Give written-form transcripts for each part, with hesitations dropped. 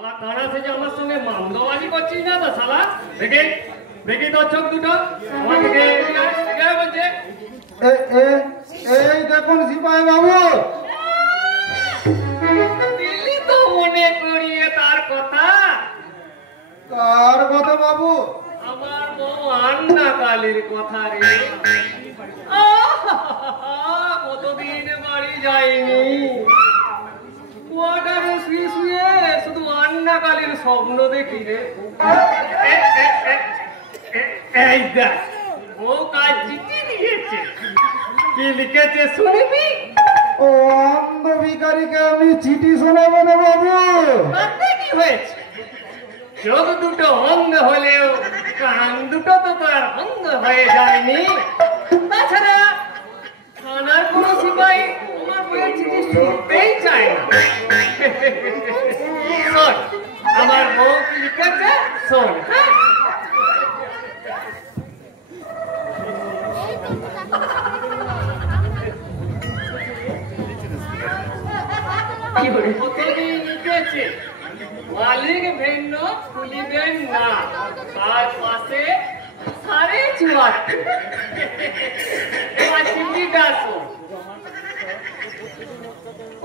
শালা কানা থেকে আমার সঙ্গে মামলাবাজি করছিস না তো শালা? দেখি দেখি তোর চোখ দুটো আমার দিকে বলছে। এই দেখুন সিপাহী বাবু, দিল্লি তো মনে করিয়ে তার কথা। কার কথা বাবু? আমার বউ আন্না কালীর কথা রে। কতদিন বাড়ি যায়নি, কোয়ার্টারে শুয়ে শুয়ে শুধু আন্না কালীর স্বপ্ন দেখি রে। এই দেখ ও কাজ চিঠি লিখেছে, কি লিখেছে শুনবি? ও অন্ধ ভিখারিকে আপনি চিঠি শোনাবেন বাবু? তাতে কি হয়েছে? চোখ দুটো অন্ধ হলেও কান দুটো তো তার অন্ধ হয়ে যায়নি। তাছাড়া থানার কোন সিপাহী তোমার বইয়ের চিঠি শুনতেই চায় না। শোন আমার বউ কি লিখেছে শোন। লিখেছে মালিক ভিন্ন খুলিবেন না, তার পাশে 74.5। এবার চিঠিটা শোন।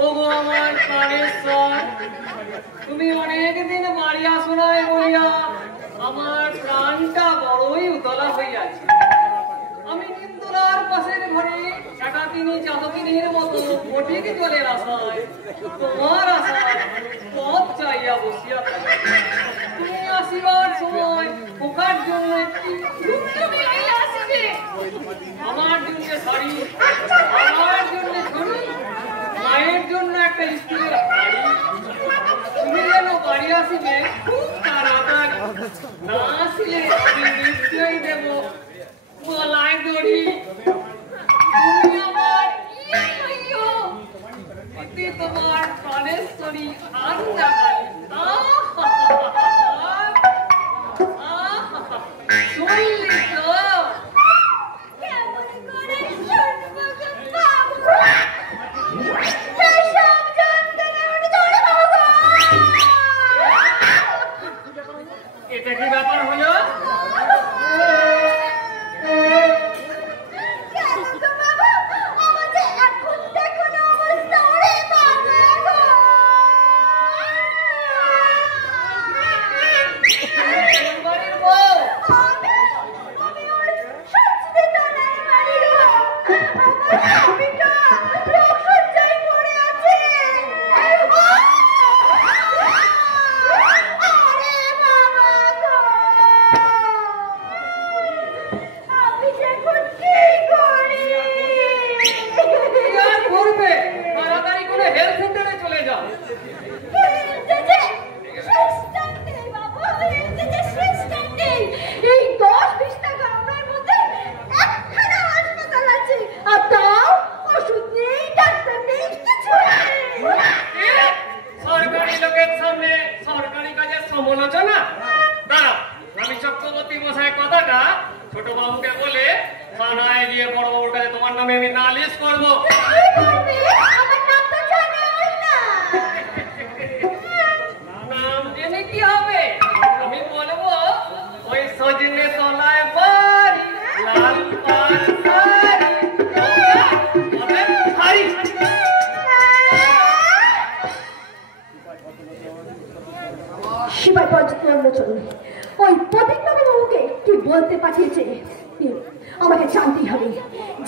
ওগো আমার প্রাণেশ্বর, তুমি অনেকদিন বাড়ি আসো নাই বলিয়া আমার প্রাণটা বড়ই উতলা হইয়াছে। আমি নিন্দুলার পাশের ঘরে একাকিনী চাতকিনীর মতো ফটিক জলের আশায় তোমার আশায় পথ চাইয়া বসিয়া থাকি। তুমি আসিবার সময় পোকার জন্য একটি আসিবে, আমার জন্য শাড়ি, আমার জন্য ছড়ি, মায়ের জন্য একটা স্কুলের গাড়ি। তুমি যেন বাড়ি আসিবে খুব তাড়াতাড়ি, না আসলে আমি নিশ্চয়ই দেব গলায় দড়ি। তুমি আমার তোমার প্রাণেশ্বরী আন্না কালী। শুনলি তো? এটা কি ব্যাপার হলো? আমাকে জানতেই হবে,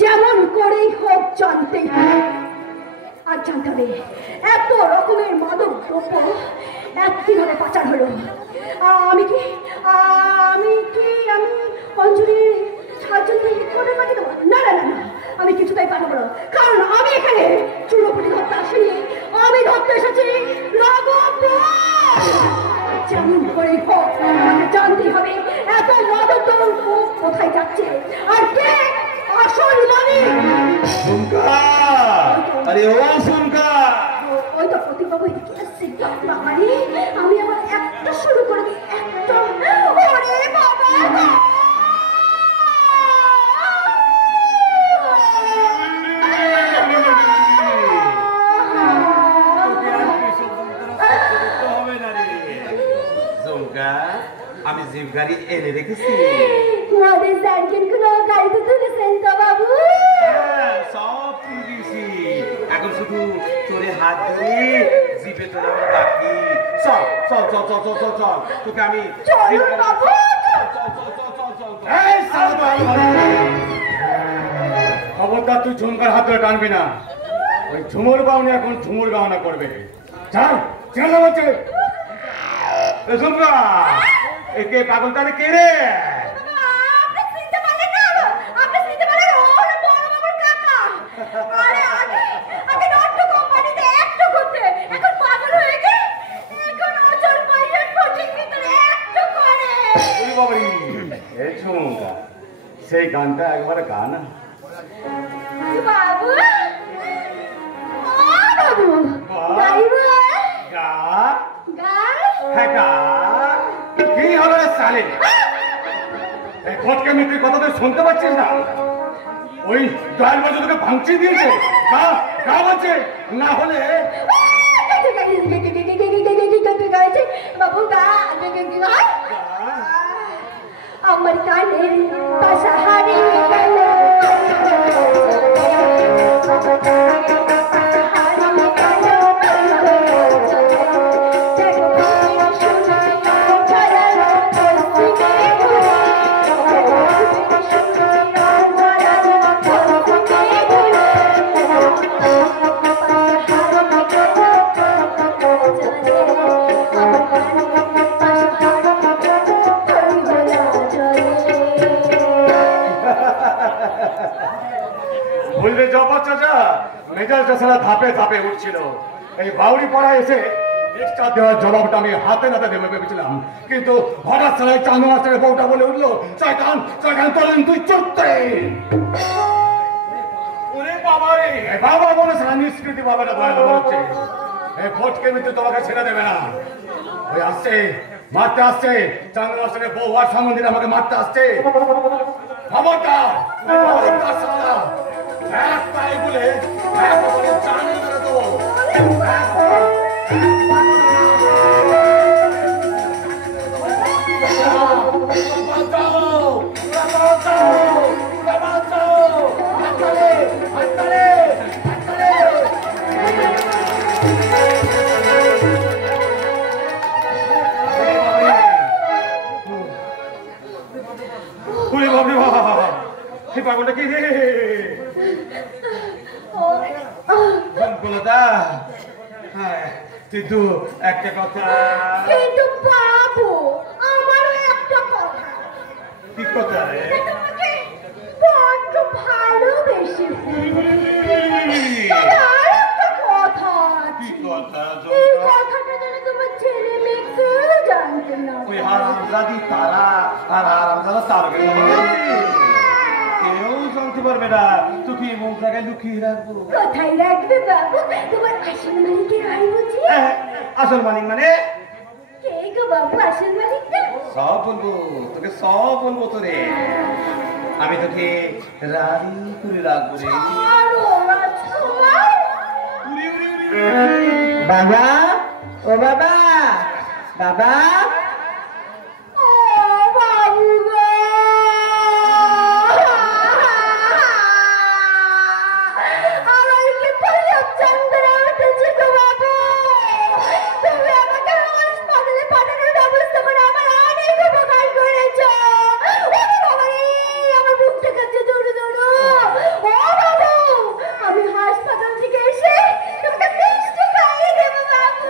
যেমন করেই হোক জানতেই হবে। আর জানতে হবে এত রকমের মাদক দ্রব্য কিভাবে পাচার হলো। আমি অঞ্জলি সাহায্য করে পারি দেবো? না না না, আমি কিছুটাই পারবো না, কারণ আমি এখানে চুনোপুটি ধরতে আসিনি, আমি ধরতে এসেছি যেমন করে হোক আমাকে জানতেই হবে এত মাদক দ্রব্য কোথায় যাচ্ছে আর কে আসল মালিক। আরে ও শুনকা, ওই তো প্রতিবাবু এদিকে আসছে। বাবারে আমি আবার একটা শুরু করে দিই, একটা। ওরে বাবা, না আমি জিপ গাড়ি এনে রেখেছি তোমাদের স্যারকেন কোনো গাড়িতে তুলেছেন তো বাবু? সব তুলে দিয়েছি এখন শুধু তোরে হাত ধরে জিপে তোরা আমার বাকি চল চল চল চল চল চল চল তোকে আমি চলুন বাবু। খবরদার তুই ঝুমকার হাত ধরে টানবি না। ওই ঝুমুর বাউনি এখন ঝুমুর গাওনা করবে। চল চল বলছে ঝুমকা একে পাগলটারে কে রে? আপনি চিনতে পারলেন না? আপনি চিনতে পারলেন ওর বড় বাবুর কাকা। আরে আগে নট্ট কোম্পানিতে একটু করতে, এখন পাগল হয়ে গেছে। এখন অচল পাইলট কোচিং ভিতরে একটু করে। ওই বাবারি এই ঝুমকা সেই গানটা একবার গা না। বাবু বাবু গাইবো গা গাই হ্যাঁ গা কি হলো রে সালে? এই ফটকে মিত্রির কথা তুই শুনতে পাচ্ছিস না? ওই দয়াল বাজু তোকে ভাঙচি দিয়েছে। গা গা বলছে না হলে বাবু গা আমার কানের পাশাহারি বলবে জবা চাচা মেজাজটা সারা ধাপে ধাপে উঠছিল। এই বাউরি পড়া এসে এক্সট্রা দেওয়ার জবাবটা আমি হাতে নাতে দেবে ভেবেছিলাম, কিন্তু হঠাৎ সারাই চাঁদ মাস্টারের বউটা বলে উঠলো শয়তান শয়তান তোলেন তুই চুপতে। ওরে বাবা রে বাবা বলে সারা নিষ্কৃতি বাবাটা বলে হচ্ছে এই ফটকে মিত্র তোমাকে ছেড়ে দেবে না। ওই আসছে মারতে আসছে চাঁদ মাস্টারের বউ আর সম্বন্ধে আমাকে মারতে আসছে। খবরদার খবরদার সারা এক পায়ে বলে এক বলে চাঁদ করে দেবো। পাগলটা কি রে? কিন্তু একটা কথা। কিন্তু বাবু আমারও একটা কথা। কি কথা রে? তোমাকে বড্ড ভালোবেসে আর একটা কথা কি আছে। কথা? এই কথাটা যেন তোমার ছেলে মেয়ে কেউ জানতে না ওই হারামজাদি তারা আর হারামজাদা তার কেউ জানতে পারবে না। তোকে এমন জায়গায় লুকিয়ে রাখবো। কোথায় রাখবে বাবু? তোমার আসল মালিকের বাড়ি বুঝি? আসল মালিক মানে? কে গো বাবু আসল মালিকটা? সব বলবো তোকে, সব বলবো তোরে। আমি তোকে রানী করে রাখবো রে। আরো রাজকুমার বাবা, ও বাবা, বাবা, ও বাবু গো আমার কি পরিলাম চন্দ্রা উঠেছে গো বাবু। তুমি আমাকে হাসপাতালে পাঠানোর ব্যবস্থা করে আমার অনেক উপকার করেছ। ও বাবা রে আমার বুকটা কাঁপছে দৌড়ো দৌড়ো। ও বাবু আমি হাসপাতাল থেকে এসে তোমাকে মিষ্টি খাইয়ে দেবো বাবু।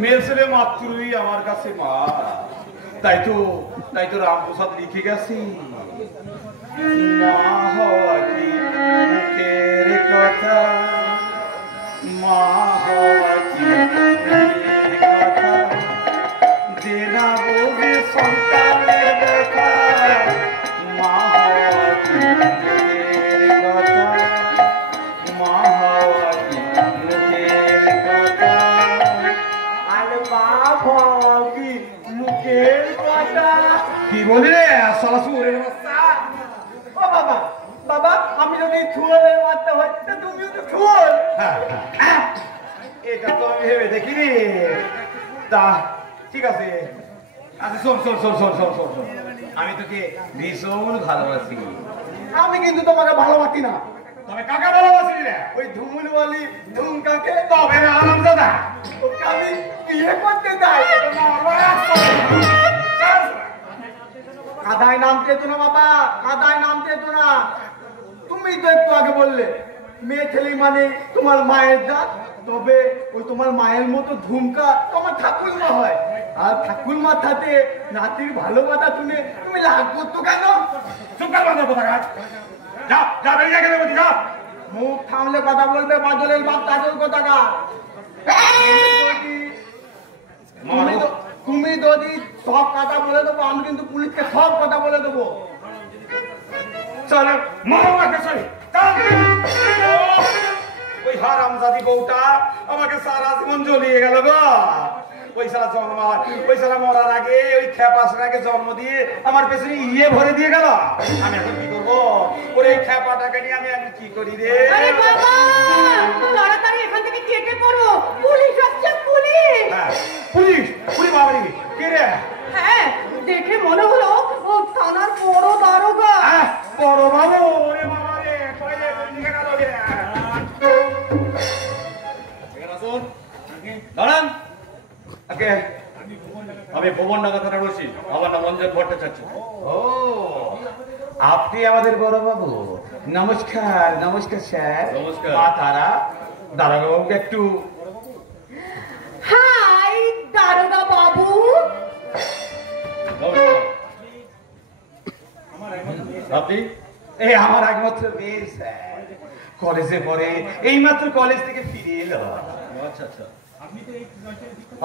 মেয়ে ছেলে মাত্রই আমার কাছে মা। তাই তো রামপ্রসাদ লিখে গেছি, মা হওয়া কি মুখের কথা, মা হওয়া কি মুখের কথা, যে না বোঝে সন্তানের ব্যথা, মা হওয়া কি মুখের কথা, মা হওয়া কি মুখের কথা, আর মা হওয়া কি মুখের কথা। কি বলি রে সরাসরি? ও বাবা, বাবা আমি আমি যদি থুয়ালের মারতে হয় তা তুমিও তো থুয়াল। এটা তো আমি ভেবে দেখিনি। তা ঠিক আছে, আচ্ছা শোন শোন শোন শোন শোন শোন শোন, আমি তোকে ভীষণ ভালোবাসি। আমি কিন্তু তোমাকে ভালোবাসি না। তবে কাকে ভালোবাসি রে? ওই ধুমুলওয়ালি ধুমকাকে তবে না আরামদাদা। ওকে আমি বিয়ে করতে চাই। কাদায় নামতে তো না বাবা, কাদায় নামতে তো না। তুমি তো একটু আগে বললে মেয়ে ছেলে মানে তোমার মায়ের দাঁত, তবে ওই তোমার মায়ের মতো ধুমকা তোমার ঠাকুরমা হয়। আর ঠাকুরমার সাথে নাতির ভালোবাসা শুনে তুমি রাগ করতো কেন? চুপ কর বান্দর কোথাকার। যা যা বেরিয়ে গেলে বলছি যা। মুখ থামলে কথা বলবে বাদলের বাপ তাজল কোথাকার। তুমি যদি সব কথা বলে দেবো, আমি কিন্তু পুলিশকে সব কথা বলে দেবো। চলো মারো কাকে চলে। ওই হারামজাদি বউটা আমাকে সারা জীবন জ্বলিয়ে গেল গো। ওই সারা জন্মার ওই সারা মরার আগে ওই খেপাসের আগে জন্ম দিয়ে আমার পেছনে ইয়ে ভরে দিয়ে গেল। আমি এখন কি করবো? ওরে এই খেপাটাকে নিয়ে আমি এখন কি করি রে? আরে বাবা, তাড়াতাড়ি এখান থেকে কেটে পড়ো, পুলিশ আসছে, পুলিশ। হ্যাঁ, পুলিশ পুলিশ বাবারি কে রে? হ্যাঁ, দেখে মনে হলো ও থানার বড় দারোগা। বড় বাবু, ওরে বাবা রে, কইলে নিয়ে গেল রে। এখানে আসুন, দাঁড়ান। ওকে, আমি ভুবনডাঙ্গা থানার ওসি, আমার নাম অঞ্জন ভট্টাচার্য। ও আপনি আমাদের বড় বাবু। নমস্কার নমস্কার স্যার। নমস্কার। মা তারা দারোগাবাবুকে একটু। হাই দারোগা বাবু। নমস্কার। আপনি? এই আমার একমাত্র মেয়ে স্যার, কলেজে পড়ে, এইমাত্র কলেজ থেকে ফিরে এলো। আচ্ছা আচ্ছা,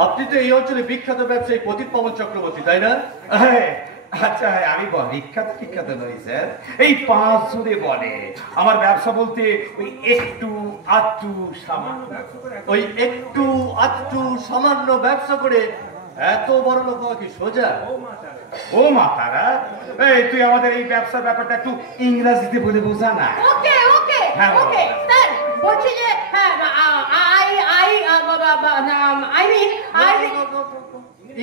আপনি তো এই অঞ্চলে বিখ্যাত ব্যবসায়ী প্রদীপ পবন চক্রবর্তী, তাই না? আচ্ছা, আমি বিখ্যাত বিখ্যাত নই স্যার, এই 5 জুড়ে বলে। আমার ব্যবসা বলতে ওই একটু আধটু সামান্য। ওই একটু আধটু সামান্য ব্যবসা করে এত বড় লোক হওয়া কি সোজা? ও মা তারা, এই তুই আমাদের এই ব্যবসার ব্যাপারটা একটু ইংরেজিতে বলে বোঝা না। ওকে ওকে হ্যাঁ, ওকে বাবা। স্যার, বলছি যে হ্যাঁ, আই মিন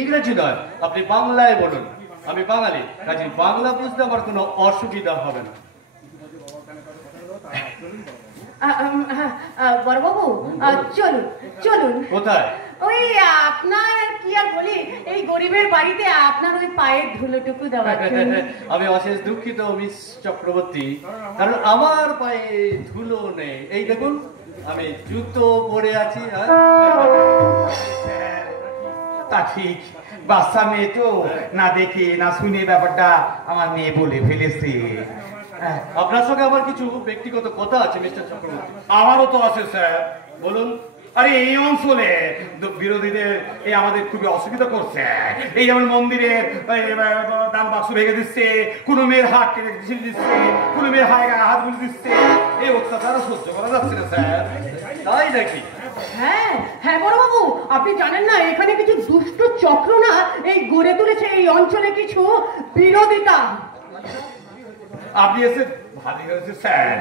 ইংরেজি নয়, আপনি বাংলায় বলুন। আমি বাঙালি, কাজে বাংলা বুঝতে আমার কোনো অসুবিধা হবে না। বড়বাবু চলুন চলুন। কোথায়? ওই আপনার কি আর বলি, এই গরিবের বাড়িতে আপনার ওই পায়ের ধুলোটুকু দেওয়ার জন্য। আমি অশেষ দুঃখিত মিস চক্রবর্তী, কারণ আমার পায়ে ধুলো নেই। এই দেখুন, আমি জুতো পরে আছি। তা ঠিক, বাচ্চা মেয়ে তো, না দেখে না শুনে ব্যাপারটা আমার মেয়ে বলে ফেলেছে। আপনার সঙ্গে আমার কিছু ব্যক্তিগত কথা আছে মিস্টার চক্রবর্তী। আমারও তো আছে স্যার। বলুন। আরে এই অঞ্চলে বিরোধীদের এই আমাদের খুবই অসুবিধা করছে। এই যেমন মন্দিরের দান বাক্স ভেঙে দিচ্ছে, কোনো মেয়ের হাত কেটে ছিঁড়ে দিচ্ছে, কোনো মেয়ের হাত গুলি দিচ্ছে। এই অত্যাচার সহ্য করা যাচ্ছে না স্যার। তাই নাকি? হ্যাঁ হ্যাঁ বড়বাবু, আপনি জানেন না এখানে কিছু দুষ্ট চক্র না এই গড়ে তুলেছে এই অঞ্চলে কিছু বিরোধিতা। আপনি এসে ভালো হয়েছে স্যার।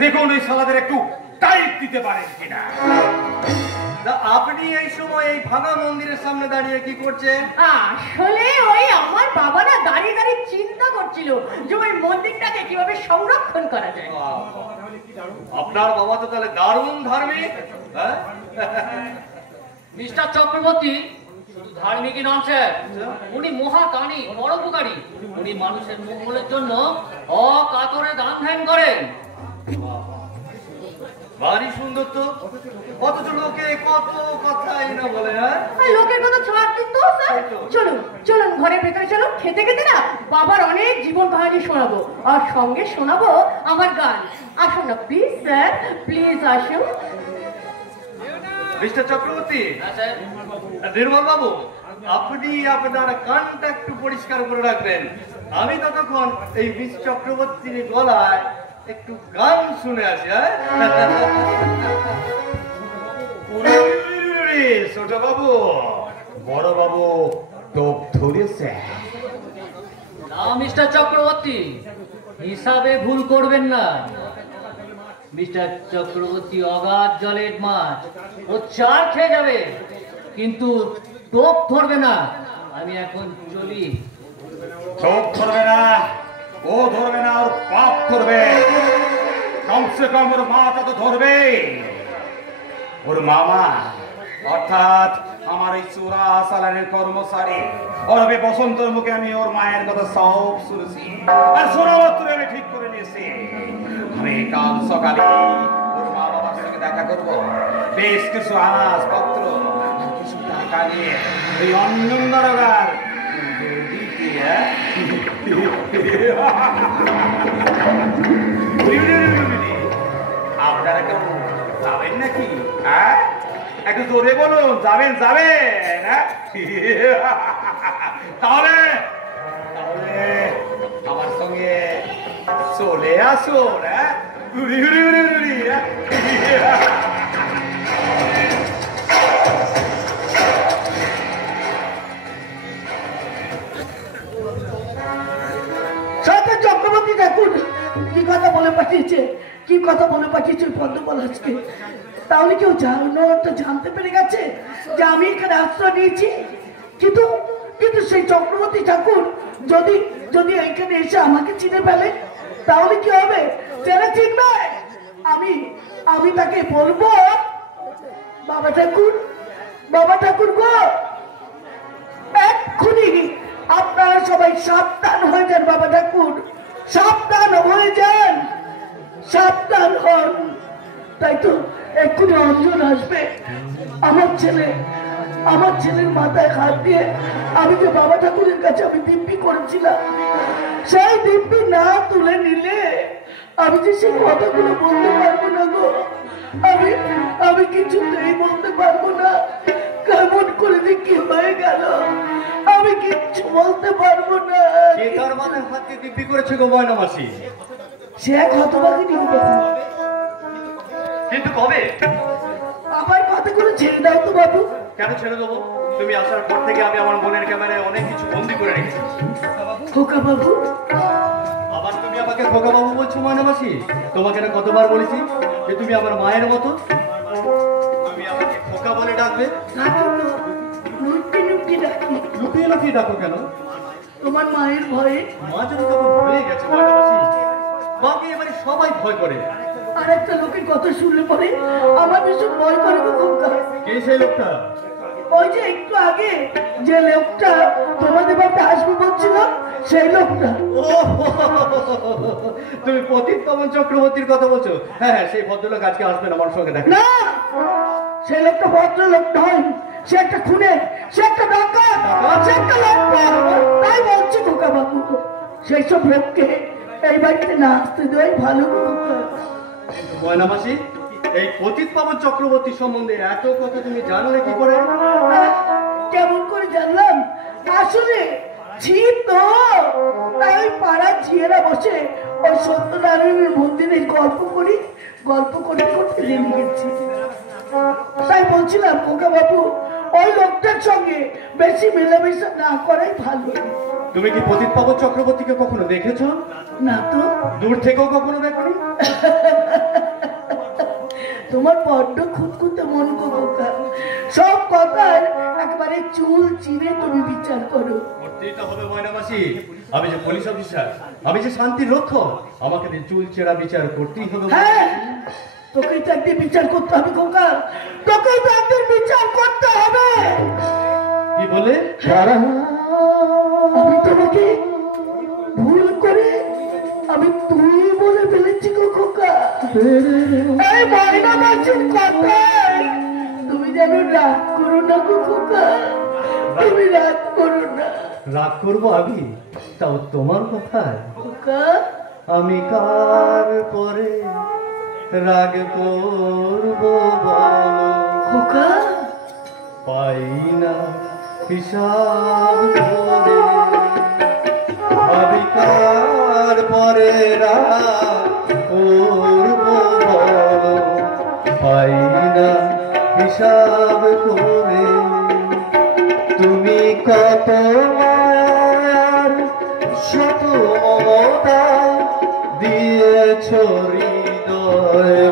দেখুন ওই শালাদের একটু টাইট দিতে পারেন কিনা। আপনি এই সময় এই ভাঙা মন্দিরের সামনে দাঁড়িয়ে কি করছেন? আসলে ওই আমার বাবা না দাঁড়িয়ে দাঁড়িয়ে চিন্তা করছিল যে ওই মন্দিরটাকে কিভাবে সংরক্ষণ করা যায়। আপনার বাবা তো তাহলে দারুণ ধার্মিক। মিস্টার চক্রবর্তী শুধু ধার্মিকই নন স্যার, উনি মহাকানী, পরোপকারী। উনি মানুষের মঙ্গলের জন্য অকাতরে দান ধ্যান করেন। ভারী সুন্দর তো, কত লোকে কত কথাই না বলে। লোকের কথা ছাড় কিন্তু স্যার, চলুন চলুন ঘরের ভেতরে চলুন। খেতে খেতে না বাবার অনেক জীবন কাহিনী শোনাবো, আর সঙ্গে শোনাবো আমার গান। আসুন না প্লিজ স্যার, প্লিজ আসুন। মিস্টার চক্রবর্তী, নির্মল বাবু, আপনি আপনার কানটা একটু পরিষ্কার করে রাখবেন। আমি ততক্ষণ এই মিস চক্রবর্তীর গলায় একটু গান শুনে আসি। ছোট বাবু, বড় বাবু টোপ ধরেছে। না মিস্টার চক্রবর্তী, হিসাবে ভুল করবেন না। মিস্টার চক্রবর্তী অগাধ জলের মাছ, ও চার খেয়ে যাবে কিন্তু টোপ ধরবে না। আমি এখন চলি। চোখ ধরবে না, ও ধরবে না, ওর পাপ ধরবে। কমসে কম ওর মাটা তো ধরবে। ওর মামা অর্থাৎ আমার এই চোরা সালানের কর্মচারী অরবে বসন্তর মুখে আমি ওর মায়ের কথা সব শুনেছি, আর শোনা মাত্র আমি ঠিক করে নিয়েছি আমি কাল সকালে ওর মা বাবার সঙ্গে দেখা করবো। বেশ কিছু আনাজপত্র, কিছু টাকা নিয়ে এই অঞ্জন দারোগার আপনারা কেউ যাবেন নাকি? একটু জোরে বলুন, যাবেন যাবেন? তাহলে তাহলে আমার সঙ্গে চলে আসুন। ঘুরি ঘুরি ঘুরি ঘুরি চক্রবর্তী ঠাকুর কি কথা বলে পাঠিয়েছে, কি কথা বলে পাঠিয়েছে পদ্মপাল আজকে? তাহলে কেউ জানতে পেরে গেছে যে আমি এখানে আশ্রয় নিয়েছি? কিন্তু কিন্তু সেই চক্রবর্তী ঠাকুর যদি যদি এখানে এসে আমাকে চিনে ফেলে তাহলে কি হবে? যারা চিনবে আমি তাকে বলবো, বাবা ঠাকুর গো, এক্ষুনি আপনারা সবাই সাবধান হয়ে যান। বাবা ঠাকুর, সাবধান হয়ে যান, সাবধান হন। তাই তো এক্ষুনি অঞ্জন আসবে। আমার ছেলের মাথায় হাত দিয়ে আমি যে বাবা ঠাকুরের কাছে আমি দিব্যি করেছিলাম, সেই দিব্যি না তুলে নিলে আমি যে সেই কথাগুলো বলতে পারবো না গো। আমি কিছুতেই বলতে পারবো না। কেমন করে যে কি হয়ে গেল আমি কিচ্ছু বলতে পারবো না। কে কার মাথায় হাত দিয়ে দিব্যি করেছে গো ময়না মাসি? সে এক হতভাগিনী হবে। কিন্তু কবে? আমার কথাগুলো ছেড়ে দাও তো বাবু। কেন ছেড়ে দেবো? তুমি আসার পর থেকে আমি আমার মনের ক্যামেরায় অনেক কিছু বন্দি করে রেখেছি। খোকা বাবু, আবার তুমি আমাকে খোকা বাবু বলছো ময়না মাসি? তোমাকে না কতবার বলেছি যে তুমি আমার মায়ের মতো, তুমি আমাকে খোকা বলে ডাকবে? লুকিয়ে ডাকি। লুকিয়ে লুকিয়ে ডাকো কেন? তোমার মায়ের ভয়ে। মা যদি তখন ভুলে গেছে ময়না মাসি, মাকে এবারে সবাই ভয় করে। আর একটা লোকের কথা শুনলে পরে আমার ভীষণ ভয় করে গো খোকা। কে সেই লোকটা? ওই যে একটু আগে যে লোকটা তোমাদের বাড়িতে আসবে বলছিল, সেই লোকটা। ও, তুমি পতিত পবন চক্রবর্তীর কথা বলছো? হ্যাঁ, সেই ভদ্রলোক আজকে আসবেন আমার সঙ্গে দেখা। না, সেই লোকটা ভদ্রলোক নয়, সে একটা খুনে, সে একটা ডাকাত, সে একটা লম্পট। তাই বলছি খোকা বাবু, সেই সব লোককে এই বাড়িতে না আসতে দেওয়াই ভালো গো খোকা। ময়না মাসি, এই পতিত পাবন চক্রবর্তী সম্বন্ধে এত কথা তুমি জানলে কি করে? কেমন করে জানলাম? আসলে ঝি তো, তাই ওই পাড়ার ঝিয়েরা বসে ওই সত্যনারায়ণের মন্দিরের গল্প করতে করতে জেনে গেছি। তাই বলছিলাম খোকা বাবু, ওই লোকটার সঙ্গে বেশি মেলামেশা না করাই ভালো। তুমি কি পতিত পাবন চক্রবর্তীকে কখনো দেখেছো? না তো। দূর থেকেও কখনো দেখোনি? তোমার বড্ড খুঁতখুঁতে মন গো খোকা, সব কথার একবারে চুল চিরে তুমি বিচার করো। করতেই তো হবে ময়না মাসি, আমি যে পুলিশ অফিসার, আমি যে শান্তির রক্ষক, আমাকে যে চুল চেরা বিচার করতেই হবে। হ্যাঁ, তোকেই তো একদিন বিচার করতে হবে খোকা, তোকেই তো একদিন বিচার করতে হবে। কি বলে? আমি তোমাকে ভুল করে আমি তুই বলে ফেলেছি গো খোকা। এই ময়না মাসির কথায় তুমি যেন রাগ করো না গো খোকা, তুমি রাগ করো না। রাগ করবো আমি? তাও তোমার কথায়? খোকা, আমি কার পরে রাগ করবো বলো? খোকা, পাই না হিসাব করে, আমি কার পরে রাগ করবো বলো? পাই না হিসাব করে। তুমি কত মায়ার শত মমতা দিয়েছ হৃদয়ে,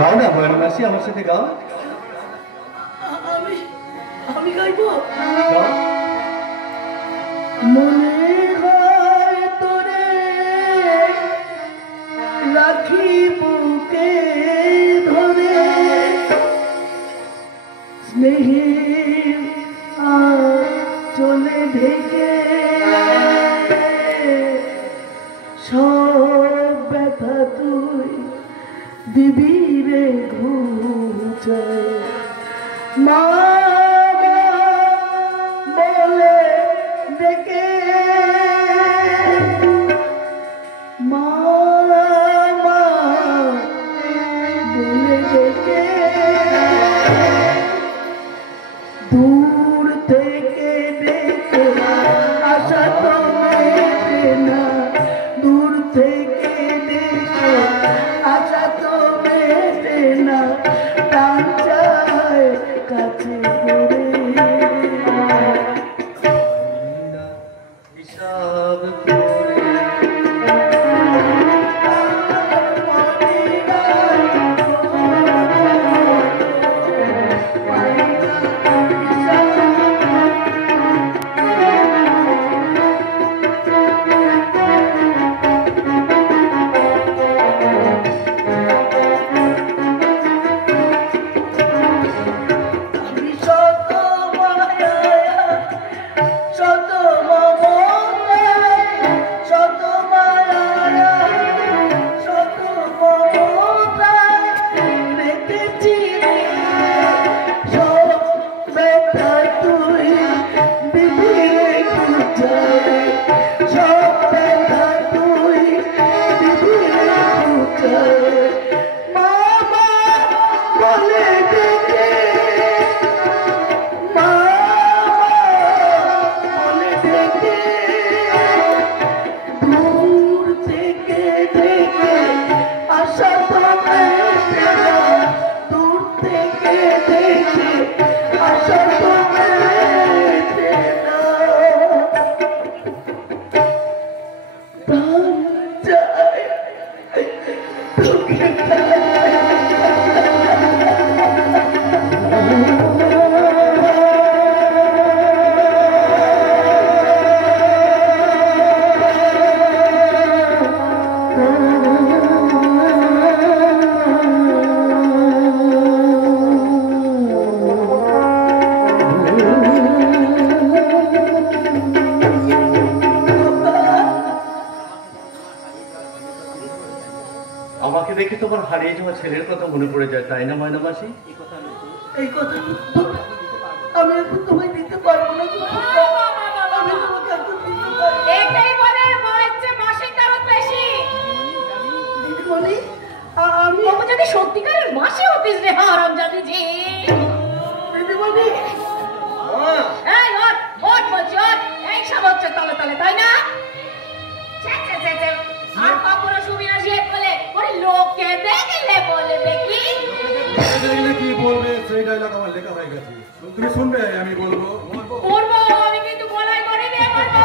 গাও না বয়ন মাসি, আমার সাথে গাও। আমি গাইবো। গাও। মনে হয় তোরে রাখি বুকে ধরে, স্নেহের চলে ঢেকে সব ব্যথা তুই দিবি রে ঘুচে। মা বলে ডেকে, মা বলে ডেকে, দূর থেকে ডেকে আশা তো মেটে না, দূর থেকে ডেকে আশা তো মেটে না, প্রাণ চায় কাছে করে। হিসাব করে আমাকে দেখে তোমার হারিয়ে যাওয়া ছেলের কথা মনে পড়ে যায়, তাই না ময়না মাসি? এই কথা আমি এখন তোমায় দিতে পারবো না। আমি তোমাকে এখন দিতে পারবো না। এটাই বলে মায়ের মাসির দরদ বেশি। দিদিমণি, আমি বাবা যদি সত্যিকারের মাসি হতিস রে হারামজাদি জি। দিদিমণি, এই ওট বলছি ওট, এই সব হচ্ছে তলে তলে, তাই না? আর কখনো শুবি না সে বলে ওরে লোকে দেখলে বলে দেখি কি বলবে সেই ডায়লগ আমার লেখা হয়ে গেছে, তুমি শুনবে আমি বলবো। করবো আমি কিন্তু গলায় করে দিয়ে করবো।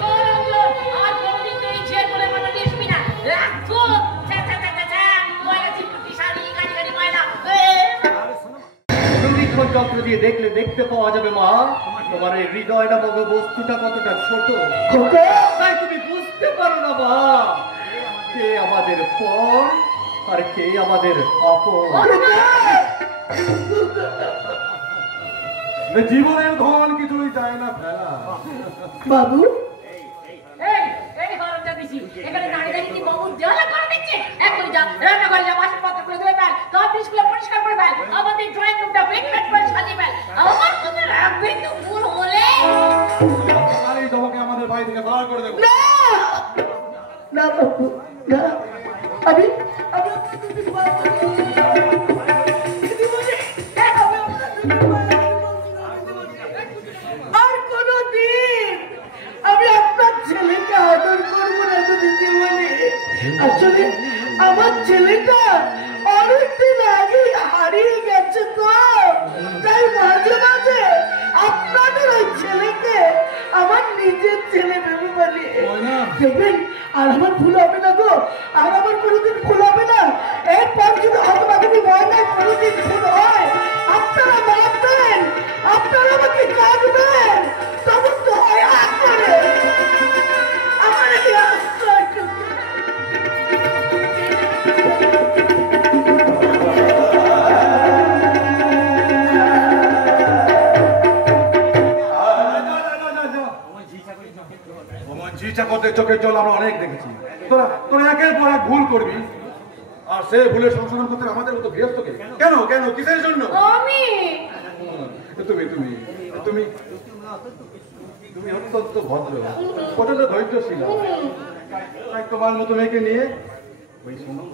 চলো আর কোনদিন তুই ছেড়ে বলে কথা দিয়ে শুবি না। রাখো ময়লা চিকুটি শাড়ি গাড়ি গাড়ি ময়লা। দূরবীক্ষণ যন্ত্র দিয়ে দেখলে দেখতে পাওয়া যাবে মা তোমার এই হৃদয় নামক বস্তুটা কতটা ছোট, তাই তুমি বুঝতে পারো না মা কে আমাদের পর আর কে আমাদের আপন। জীবনের ধন কিছুই চায় না ফেলা। বাবু, এই এই হারামজাদি জি, এখানে দাঁড়িয়ে দাঁড়িয়ে কি বাবু জ্বালা করে দিচ্ছে? এখনই যা রান্না করে যা, বাসনপত্র করে ধুয়ে ফেল, অফিসগুলো পরিষ্কার করে ফেল, আমাদের ড্রয়িং রুমটা বেডমেট করে সাজিয়ে ফেল। আমার মতো রাখবে তো ভুল হলে কালই তোমাকে আমাদের বাড়ি থেকে বার করে দেবো। না না বাবু, না, আমি আপনার দিদি আর কোনদিন আমি আপনার ছেলেকে আদর করবো না তো দিদিমণি। আসলে আমার ছেলেটা অনেকদিন আগে হারিয়ে গেছে, তো তাই মাঝে মাঝে আপনাদের ওই ছেলেকে আমার নিজের ছেলে ভেবে বলি। দেখবেন আর আমার ভুল হবে না গো, আর আমার কোনোদিন ভুল হবে না। এরপর যদি হয়তো চোখের জল আমরা অনেক দেখেছি। তোরা তোরা একের পর এক ভুল করবি, আর সে ভুলের সংশোধন করতে আমাদের মতো গৃহস্থকে কেন কেন কিসের জন্য? আমি তুমি তুমি তুমি তুমি অত্যন্ত ভদ্র, প্রচন্ড ধৈর্যশীল। তাই তোমার মতো মেয়েকে নিয়ে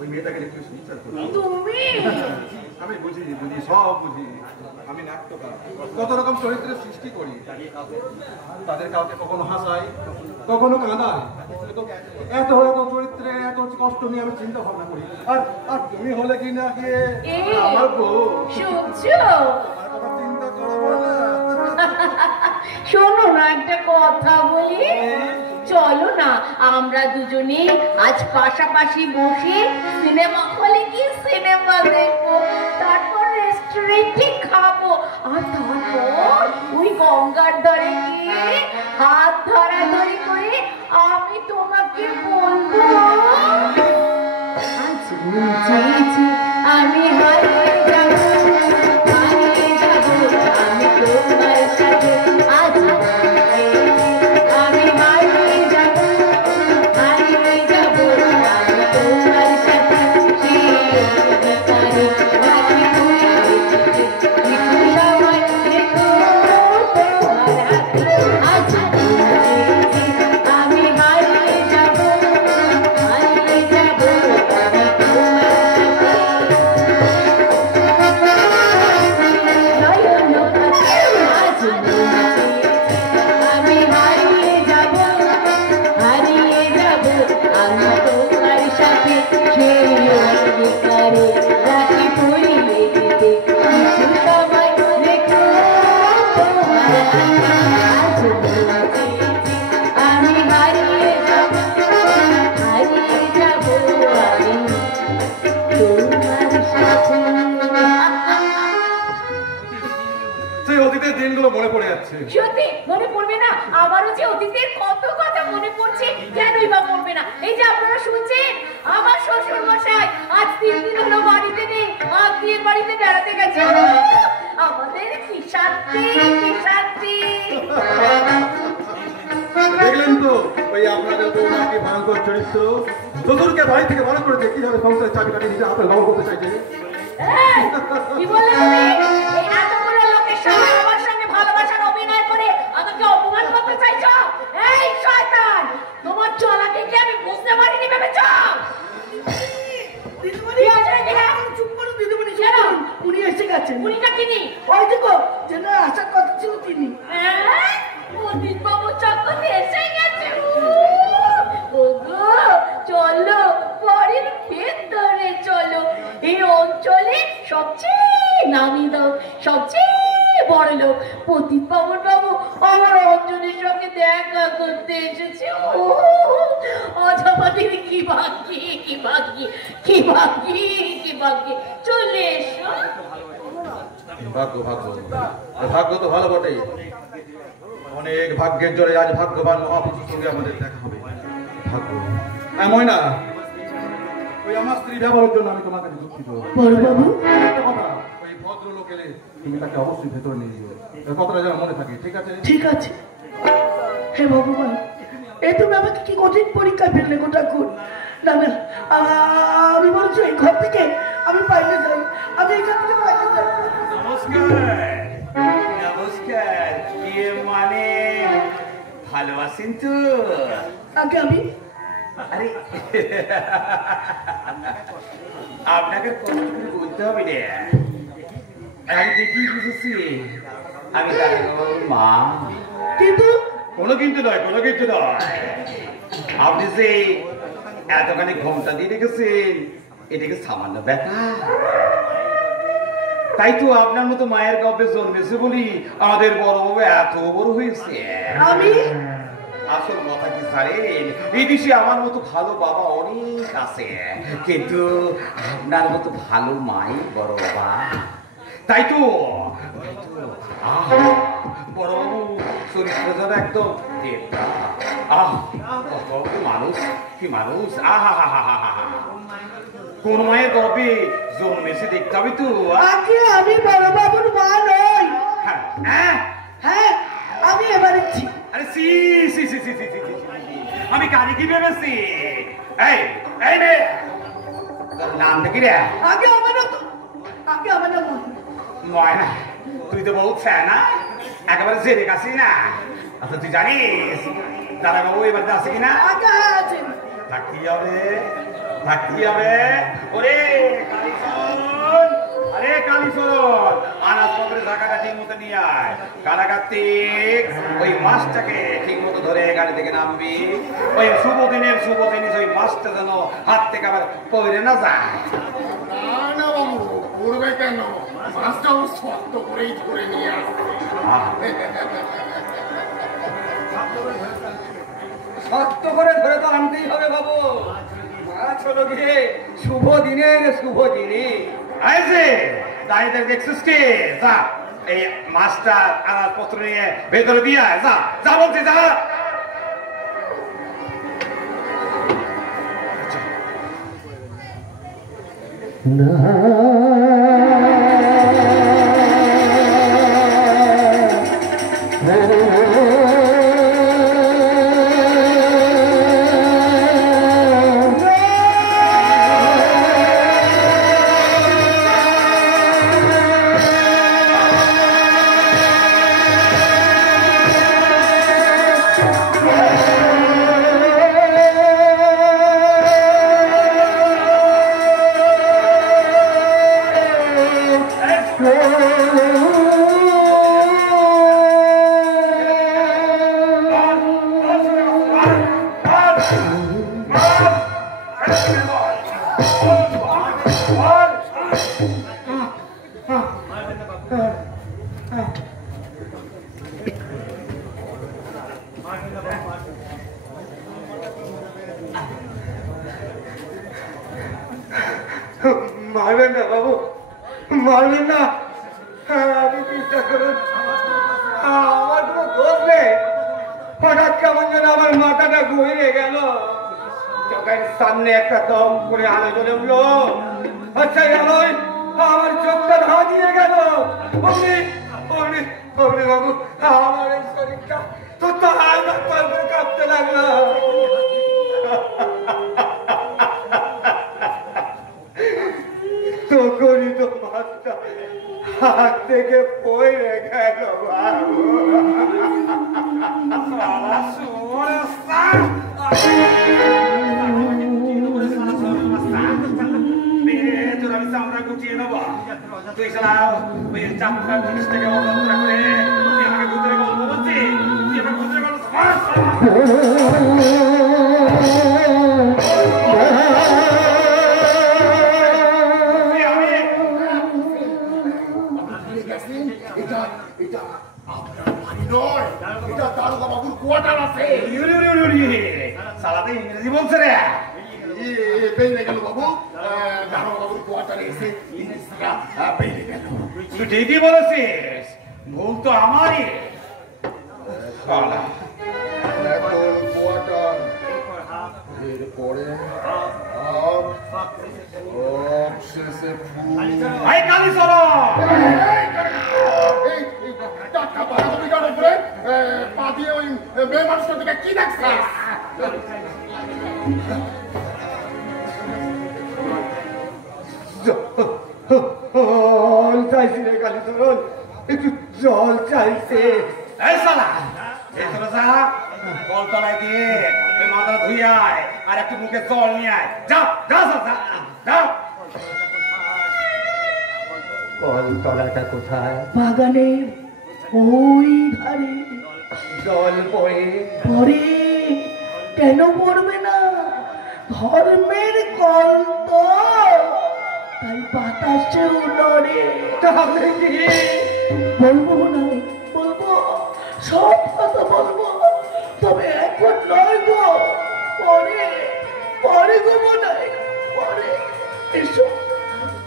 ওই মেয়েটাকে একটু সুবিচার করো। তুমি আমি বুঝি বুঝি সব বুঝি। আমি নাট্যকার, কত রকম চরিত্রের সৃষ্টি করি। তাদের কাউকে কখনো হাসাই, কখনো কাঁদাই। এত এত চরিত্রে এত কষ্ট নিয়ে আমি চিন্তা ভাবনা করি। আর আর তুমি হলে কি না গিয়ে আমার বউ। আমার কথা চিন্তা করবো না। শোনো না, একটা কথা বলি। চলো না আমরা দুজনে আজ পাশাপাশি বসে সিনেমা হলে গিয়ে সিনেমা দেখবো, তারপর রেস্টুরেন্টে খাবো, আর তারপর ওই গঙ্গার ধারে গিয়ে হাত ধরাধরি করে আমি তোমাকে বলবো আজ বুঝেছি আমি হারিয়ে যাবো, হারিয়ে যাবো আমি তোমার সাথে। আজ আমি হারিয়ে যাবো, হারিয়ে যাবো আমি তোমার সাথে। সেই রাখি তুই কিছু সময় রেখো তোমার হাতে। আজ বুঝেছি আমি হারিয়ে যাবো, হারিয়ে যাবো আমি তোমার সাথে। আজ বুঝেছি আমি হারিয়ে যাবো, হারিয়ে যাবো আমি তোমার সাথে। সেই অন্ধকারে রাখি পড়িয়ে দিতে কিছু সময় রেখো তোমার হাতে। আজ বুঝেছি আমি হারিয়ে যাবো, হারিয়ে যাবো আমি তোমার সাথে। সেই অতীতের দিনগুলো মনে পড়ে যাচ্ছে। সত্যি মনে পড়বে না? আমারও যে অতীতের কত কথা মনে পড়ছে, কেনই বা পড়বে না? এই যে আপনারা শুনছেন, আমার শ্বশুর মশাই আজ 3 দিন হলো বাড়িতে নেই, আত্মীয়ের বাড়িতে বেড়াতে গেছে। আমাদের কি শান্তি, কি শান্তি। দেখলেন তো ওই আপনাদের তো নাকি ভয়ঙ্কর চরিত্র। শ্বশুরকে বাড়ি থেকে বারণ করেছে, কিভাবে সংসারের চাবিকাঠি নিজে হাতে ব্যবহার করতে চাইছে। এই, কি বললে তুমি? এই এতগুলো লোকের সামনে আমার সঙ্গে ভালোবাসার অভিনয় করে আমাকে অপমান করতে চাইছো? এই শয়তান, তোমার চলাকে কি আমি বুঝতে পারিনি ভেবেছো? দিদিমণি চুপ করুন দিদিমণি, কেন? উনি এসে গেছেন। উনিটা কিনি? ওই দেখো যেন আসার কথা ছিল তিনি। মন্দির বাবু চক্করে এসে গেছে। ওগো চলো, বাড়ির ভেতরে চলো। এই অঞ্চলে সবচেয়ে নামি দাও, সবচেয়ে বড় লোক পতিত বাবুর বাবু আমার অঞ্জলির সঙ্গে দেখা করতে এসেছে। অজাপাতির কি ভাগ্যি, কি ভাগ্যি, কি ভাগ্যি, কি ভাগ্যি। চলে এসো। ভাগ্য ভাগ্য ভাগ্য তো ভালো বটেই। অনেক ভাগ্যের জোরে আজ ভাগ্যবান মহাপুরুষের সঙ্গে আমাদের দেখা হবে। ভাগ্য এমন না, ওই আমার স্ত্রী ব্যবহারের জন্য আমি তোমার কাছে দুঃখিত। বড়বাবু একটা কথা, ওই ভদ্রলোক এলে তুমি তাকে অবশ্যই ভেতরে নিয়ে যাবে, কথাটা যেন মনে থাকে। ঠিক আছে? ঠিক আছে। হে ভগবান, এ তুমি আমাকে কি কঠিন পরীক্ষায় ফেললে গো ঠাকুর। না না, আমি বলছি এই ঘর থেকে আমি বাইরে যাই, আমি এখান থেকে বাইরে যাই। নমস্কার নমস্কার। ইয়ে মানে ভালো আছেন তো? আগে আমি আরে আপনাকে কষ্ট করে বলতে হবে রে, আমি দেখি বুঝেছি আমি দাদাবাবুর মা। কিন্তু কোনো কিন্তু নয়, কোনো কিন্তু নয়। আপনি যে এতখানি ঘোমটা দিয়ে রেখেছেন, এটাকে সামান্য ব্যাপার। তাই তো আপনার মতো মায়ের গর্ভে জন্মেছে বলি আমাদের বড় বাবু এত বড় হয়েছে। আমি আসল কথা কি জানেন, এই দেশে আমার মতো ভালো বাবা অনেক আছে, কিন্তু আপনার মতো ভালো মাই বড় বাবা। তাই তো বড়বাবু চরিত্র যেন একদম দেবতা। কি মানুষ, কি মানুষ। কোন মায়ের গর্ভে জন্মেছে দেখতে হবে তো। আগে আমি বড়বাবুর মা নই। হ্যাঁ হ্যাঁ, আমি এবার এসেছি। আরে সি সি সি সি সি সি সি। আমি কারি কি ভেবেছি? এই এই রে, তোর নামটা কি রে? আগে আমার নাম ময়না। তুই তো বহুত ফ্যান না, একেবারে জেরে কাছি না। আচ্ছা তুই জানিস দাদা বাবু এবার আছে কিনা? আগে আছেন। থাকতে হবে। ওরে কালীচরণ, আরে কালীচরণ, আনাজপত্রে টাকাটা ঠিক মতো নিয়ে আয়। কারাগার্তিক ওই মাছটাকে ঠিক মতো ধরে গাড়ি থেকে নামবি। ওই শুভ জিনিস ওই মাছটা যেন হাত থেকে আবার পড়ে না যায়। না বাবু, পড়বে কেন? মাছটাও শক্ত করেই ধরে নিয়ে আসবে। শক্ত করে ধরে তো আনতেই হবে বাবু। মাছ হলো গিয়ে শুভ দিনের শুভ জিনিস। আইছে দাঁড়িয়ে দেখছিস কি? যা এই মাছটা আনাজপত্র নিয়ে ভেতরে দিয়ে আয়। যা বলছি যা। মারবেন না বাবু, মারবেন না। আমি চেষ্টা করুন, আমার কোনো দোষ নেই। হঠাৎ কেমন যেন আমার মাথাটা ঘুরে গেল, চোখের সামনে একটা দম করে আলো জ্বলে উঠলো। আচ্ছা আলোয় আমার চোখটা ধাঁধিয়ে গেল। বাবু, আমার এই শরীরটা তো তার কাঁপতে লাগলো। তখনই তো মাছটা হাত থেকে পড়ে গেল বাবু। আমরা গুটিয়ে নেবো। তুই সালা ওই চাপটা জিনিসটাকে অবস্থা করে তুই আমাকে ভূতের গল্প বলছিস। তুই আমার ভূতের গল্প সালাতে ইংরেজি বলছে রে। তুই ঠিকই বলেছিস, ভুল তো আমারই। এরপরে শেষে ভাই কালীচরণ, পা দিয়ে ওই মেয়ে মানুষটার দিকে কি দেখছিস? জল চাইছি রে কালীচরণ, একটু জল চাইছে। এই শালা ভেতরে যা, কলতলায় দিয়ে মাথা ধুয়ে আয় আর একটু মুখে জল নিয়ে আয়। যা যা যা যা। কলতলাটা কোথায়? বাগানে ওই ধারে। জল পড়ে পরে কেন পড়বে না? ধর্মের কল তো, তাই বাতাসেও নড়ে। তাহলে কি বলবো না, বলবো, সব কথা বলবো, তবে এখন নয় গো, পরে পরে গো নাই, পরে। এসো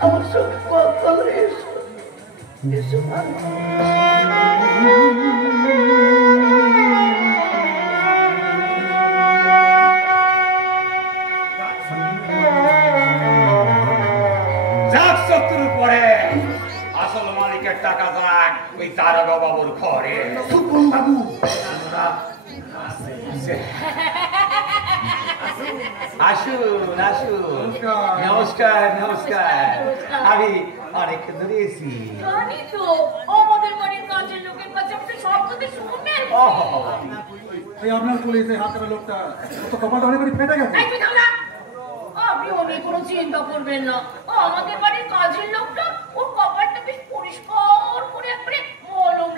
আমার সঙ্গে কথা, এসো এসো। আসল মালিকের টাকা যাক ওই দারোগা বাবুর ঘরে। সুকুন বাবু আসুন আসুন, নমস্কার নমস্কার। আমি অনেক ধরে এসি। জানি তো আমাদের বাড়ির কাজের লোকের কাছে আপনি সব কথা শুনবেন। এই আপনার পুলিশে হাতের লোকটা তো কপালটা অনেক ফেটে গেছে। এই তুই থাম না। আপনি অনেক কোনো চিন্তা করবেন না। আমাদের বাড়ির কাজের লোকটা ওর কপালটা বেশ পরিষ্কার করে একবারে মলম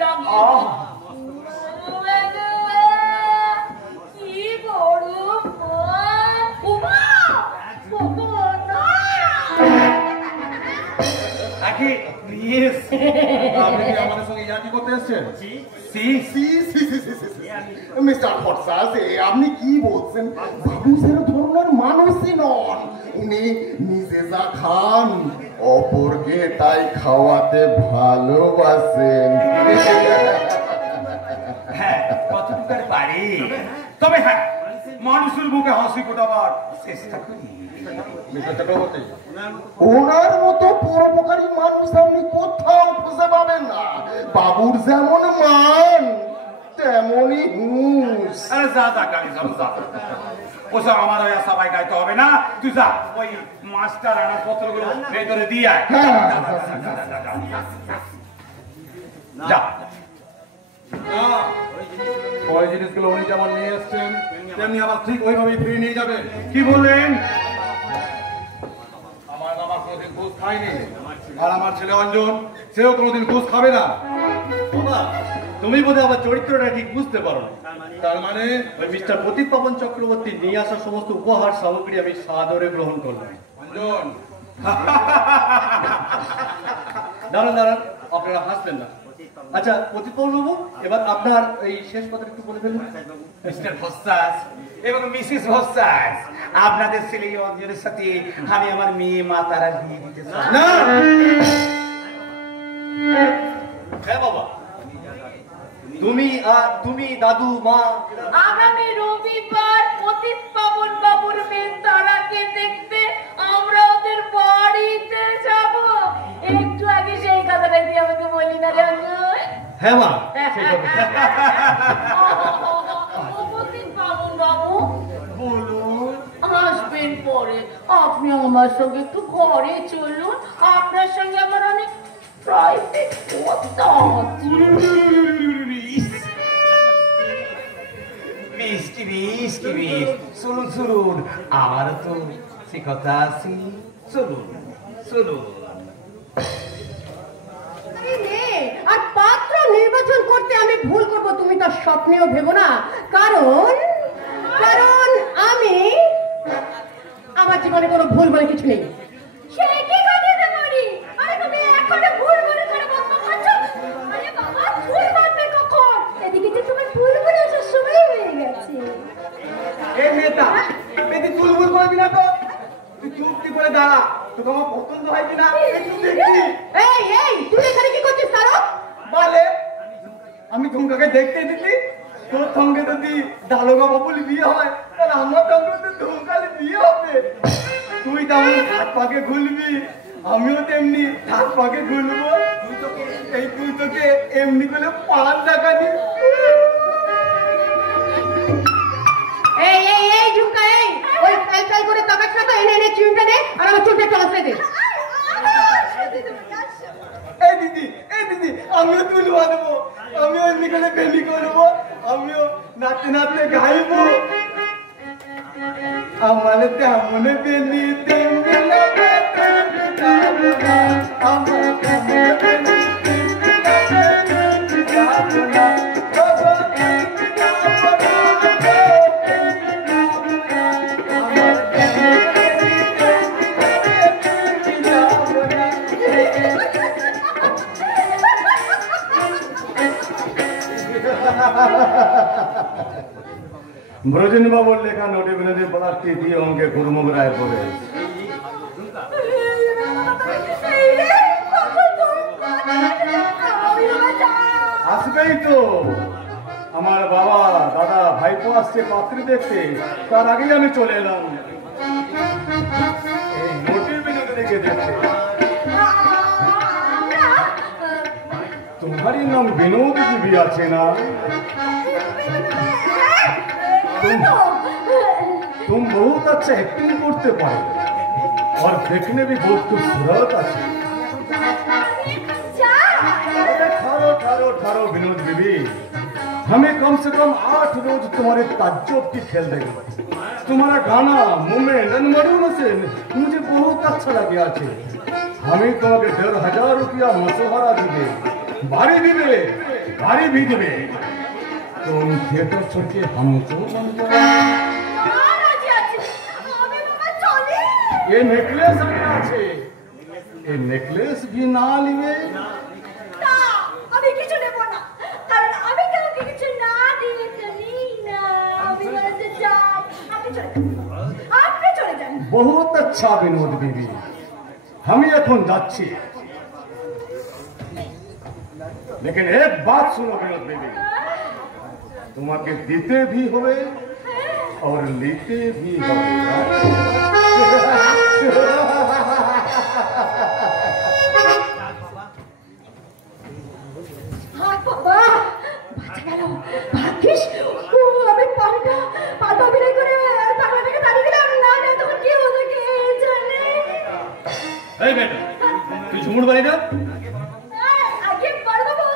লাগিয়ে কি গরম উমা আগে নিয়ে আপনি কি আমাদের সঙ্গে ইয়ার্কি করতে এসেছেন? মিস্টার ফরসাস, আপনি কি বলছেন? বাবু সেরকম ধরনের মানুষই নন। উনি নিজে যা খান অপরকে তাই খাওয়াতে ভালোবাসেন। হ্যাঁ, কতটুকু আর পারি, তবে হ্যাঁ মানুষের মুখে হাসি ফোটাবার চেষ্টা করি। ওনার মতো পরোপকারী মানুষ আপনি কোথাও খুঁজে পাবেন না। বাবুর যেমন মান তেমনই হুঁশ। আরে যা যা গাড়ি যাবো যা, ওসব আমার ওই সবাই গাইতে হবে না। তুই যা ওই মাস্টার আনাজপত্রগুলো ভেতরে দিয়ে আয়। যা। ওই জিনিসগুলো উনি যেমন নিয়ে এসছেন তেমনি আবার ঠিক ওইভাবেই ফিরে নিয়ে যাবে। কি বললেন? আমার বাবা কোনোদিন ঘুষ খায়নি, আর আমার ছেলে অঞ্জন সেও কোনোদিন ঘুষ খাবে না। বাবা, তুমি বোধহয় আমার চরিত্রটা ঠিক বুঝতে পারো না। তার মানে ওই মিস্টার প্রদীপ পাবন চক্রবর্তী নিয়ে আসা সমস্ত উপহার সামগ্রী আমি সাদরে গ্রহণ করলাম। অঞ্জন দাঁড়ান দাঁড়ান, আপনারা হাসবেন না। আচ্ছা প্রদীপ বাবু, এবার আপনার এই শেষ কথাটা একটু বলে ফেলুন। মিস্টার ভস্তাস এবং মিসেস ভস্তাস, আপনাদের ছেলে অঞ্জনের সাথে আমি আমার মেয়ে মা তারা বিয়ে দিতে চাই। না, হ্যাঁ বাবা, তুমি দাদু মা আগামী রবিবার প্রদীপ পাবন বাবুর মেয়ে তারাকে দেখতে আমরা ওদের বাড়িতে যাব। একটু আগে সেই কথাটা কি আমাকে বলি না রে অঞ্জন? হ্যাঁ মা, সেই কথা। প্রদীপ পাবন বাবু বলুন। আসবেন পরে। আপনি আমার সঙ্গে একটু ঘরে চলুন, আপনার সঙ্গে আমার অনেক প্রাইভেট কথা আছে। মিষ্টি মিষ্টি মিষ্টি, শুনুন শুনুন, আমারও তো সে কথা আছে। চলুন চলুন। আর পাত্র নির্বাচন করতে আমি ভুল করব তুমি তার স্বপ্নেও ভেবো না। কারণ আমি আমার জীবনে কোনো ভুল বলে কিছু নেই। সে কি কথা তোমারি? আরে তুমি এখনো ভুল বলে করে বকবক করছো? আরে বাবা, ভুল বলবে কখন? এদিকে যে তোমার ভুল বলে আসার সময় হয়ে গেছে। এই মেয়েটা বেশি চুলবুল করবি না তো, তুই চুপটি করে দাঁড়া। তোকে আমার পছন্দ হয় কিনা একটু দেখি। এই তুই এখানে কি করছিস তারক? বলে আমি তোমাকে দেখতে দিলি, তোর সঙ্গে যদি দালোগা বাবুল বিয়ে হয় তাহলে আমার সঙ্গে তো ধুমকালে বিয়ে হবে। তুই তেমন হাত পাকে ঘুরবি, আমিও তেমনি হাত পাকে ঘুরবো। তুই তোকে এমনি করে 5 টাকা দিই। এই ঝুমকা, ওই ফেল করে তাকাস না তো, এনে চুনটা দে আর আমার চুলটা একটু আসতে দে। এই দিদি আমিও তুলবা দেবো, আমিও এমনি করে বেলি করবো, আমিও নাচতে নাচতে গাইবো। আমার তেমন বেলি তেমনি লাগে, তেমনি যাবো না। আমার তেমন বেলি তেমনি লাগে, তেমনি যাবো না। বাবা, তেমনি যাবো না। আমার তেমন বেলি তেমনি লাগে, তেমনি যাবো না। ব্রজেন বাবুর লেখা নোটে বিনোদী পদার্থী দিয়ে অঙ্কে গুরুমুখ রায় পড়ে আসবেই তো। আমার বাবা দাদা ভাইপো আসছে পাত্রী দেখতে, তার আগেই আমি চলে এলাম এই নোটে বিনোদী দেখে দেখতে। तुम्हारी नाम विनोद की भी আছে না? तुम बहुत अच्छा एक्टिंग करते पारे और देखने भी बहुत खूबसूरत अच्छे। ठहरो ठहरो ठहरो विनोद बीबी, हमें कम से कम 8 रोज तुम्हारे ताज्जुब की खेल देगी। तुम्हारा गाना मूवमेंट एंड मॉड्यूलेशन मुझे बहुत अच्छा लगे अच्छे। हमें तुम्हें 1500 रुपया मसोहरा दिबे, बारी भी दिबे। तुम थिएटर छोड़ के हमको ये नेकलेस আছে, ये नेकलेस भी ना लिवे। আমি কিছু নেব না, কারণ আমি কাউকে কিছু না দিয়ে চলি না। আমি বলতে চাই আপনি চলে যান। बहुत अच्छा विनोद बीबी, हम এখন যাচ্ছি। लेकिन एक बात सुनो विनोद बीबी, তোমাকে দিতে भी হবে और लेते भी হবে। ভাগ্যিস আমি পাল্টা অভিনয় করে পাগলা থেকে দাঁড়িয়ে গেলাম। না তখন কি হতো কে জানে। এই বেটা, তুই ঝুমুর বাড়ি না? আগে বলবো,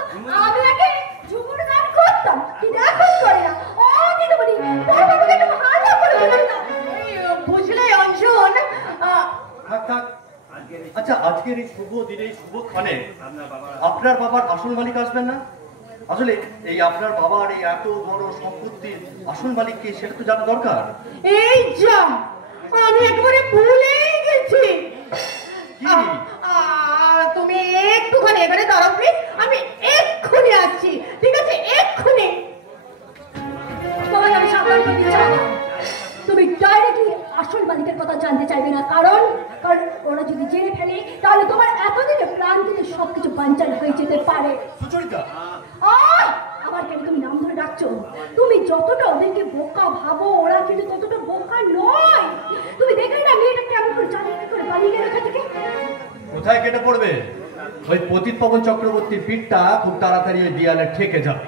আমি আগে ঝুমুর গান করতাম, কিন্তু এখন করি না। ও কিন্তু বলি বাবাকে একটু হাল্লা করে বললাম, বুঝলে অঞ্জন। থাক। আচ্ছা, আজকের এই শুভ দিনে শুভ ক্ষণে আপনার বাবার আসল মালিক আসবেন না? আসলে এই আপনার বাবার এই এত বড় সম্পত্তির আসল মালিক কে সেটা তো জানা দরকার। এই যা, আমি একবারে ভুলেই গেছি। তুমি একটুখানি এখানে দাঁড়াও প্লিজ, আমি এক্ষুনি আসছি। ঠিক আছে, এক্ষুনি। তোমায় আমি সাবধান করে দিচ্ছি, তুমি ডাইরেক্টলি আসল মালিকের কথা জানতে চাইবে না। কারণ ওরা যদি জেনে ফেলে তাহলে তোমার এতদিনে প্ল্যান থেকে সবকিছু বানচাল হয়ে যেতে পারে। সুচরিতা, আবার কেন তুমি নাম ধরে ডাকছো? তুমি যতটা ওদেরকে বোকা ভাবো, ওরা কিন্তু ততটা বোকা নয়। তুমি দেখলে না মেয়েটা কেমন করে চালিয়ে করে পালিয়ে গেল এখান থেকে। কোথায় কেটে পড়বে? ওই পতিত পবন চক্রবর্তীর পিঠটা খুব তাড়াতাড়ি ওই দেয়ালে ঠেকে যাবে।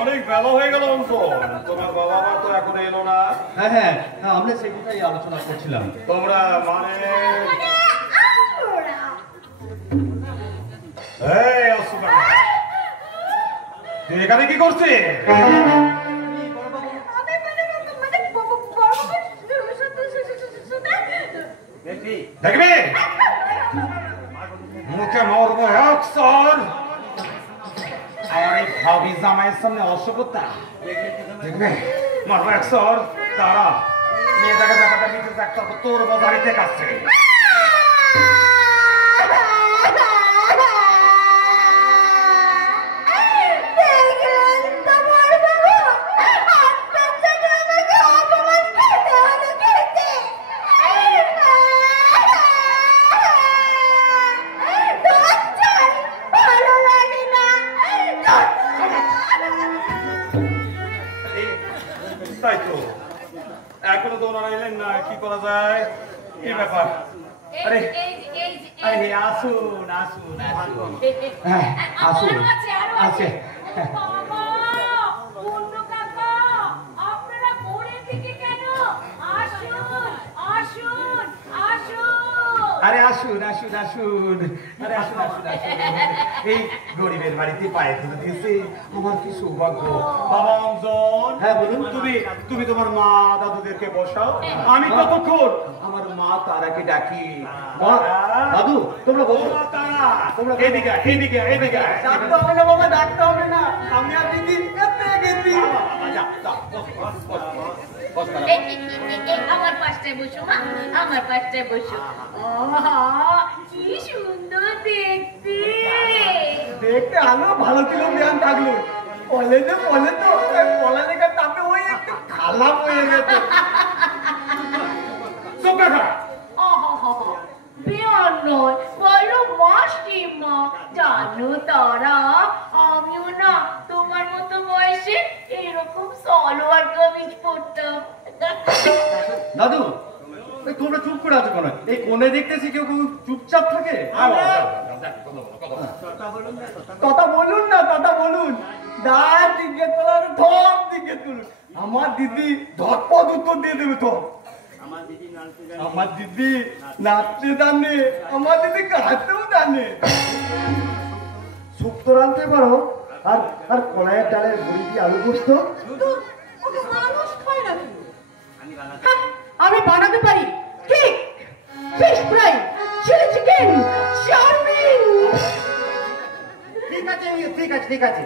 অনেক বেলা হয়ে গেল অঞ্চল, তোমার বাবা মা তো এখন এলো না। হ্যাঁ, আমরা সেই কথাই আলোচনা করছিলাম। তোমরা মানে তুই এখানে কি করছিস? দেখবি মুখে মরবো একশর। আমার এই ভাবি জামাইয়ের সামনে অসভ্যতা দেখবে, মরবো একশর। তারা মেয়েটাকে ব্যাপারটা নিজে দেখতে তোর বাড়িতে কাছে। তাই তো, এখনো তো ওনারা এলেন না, কি করা যায়? কি ব্যাপার? আরে আসুন আসুন আসুন। আসুন আছে। আরে আসুন আসুন আসুন, আরে আসুন আসুন আসুন। এই গরিবের বাড়িতে পায়ে তুলে দিয়েছে, আমার কি সৌভাগ্য। বাবা অঞ্জন, হ্যাঁ বলুন। তুমি তোমার মা দাদুদেরকে বসাও, আমি ততক্ষণ আমার মা তারাকে ডাকি। দাদু, তোমরা বসো। তারা এদিকে এদিকে এদিকে। ডাকতে হবে না বাবা, ডাকতে হবে না, আমি আর দিদি এতে গেছি। আমার পাশটায় বসো মা, আমার পাশটায় বসো। কি সুন্দর দেখতে। দেখতে আলো ভালো ছিল, ব্যায়াম থাকলো। কলেজে বলে তো পড়ালেখার তাপে ওই একটু খারাপ হয়ে গেছে। বিয়ার নয়, বলো মাসিমা। জানো তারা, আমিও না তোমার মতো বয়সে এরকম সালোয়ার কামিজ পরতাম। দাদু, তোমরা চুপ করে আছো কেন? এই কোণে দেখতেছি কেউ কেউ চুপচাপ থাকে। কথা বলুন না, কথা বলুন। ডান দিকে তোলার ঠক দিকে তুলুন। আমার দিদি ধরপদ উত্তর দিয়ে দেবে তো। আমার দিদি নাচতে জানে, আমার দিদি গাইতেও জানে। শুক্তো রাঁধতে পারো, আর আর কলাইয়ের ডালের বড়ি দিয়ে আলু পোস্ত। আমি বানাতে পারি cake, fish fry, chilli chicken, chow mein. ঠিক আছে ঠিক আছে ঠিক আছে,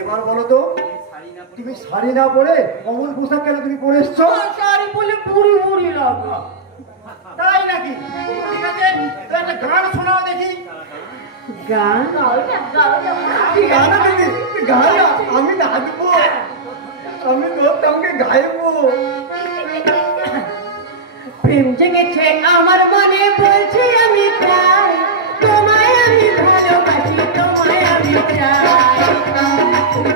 এবার বলো তো, তুমি শাড়ি না পরে অমন পোশাক কেন তুমি পরে এসছো? শাড়ি বলে বুড়ি বুড়ি লাগা। তাই নাকি? ঠিক আছে, একটা গান শোনাও দেখি। গান গাও গানা দিদি, গানা আমি নাচবো, আমি তোর সঙ্গে গাইবো। প্রেম জেগেছে আমার মনে, বলছি আমি প্রায়, তোমায় আমি ভালোবাসি, তোমায় আমি চাই।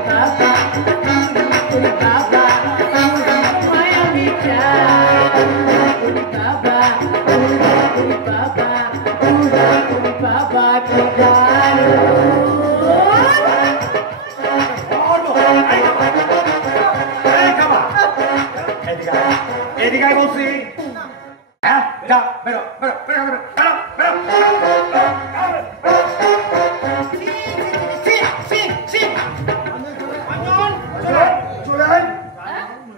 বাবা বাবা তোমায় আমি চাই। বাবা বাবা বাবা কি জানো। এদিকে বলছি। হ্যাঁ, যা বেরো বেরো বেরো বেরো বেরো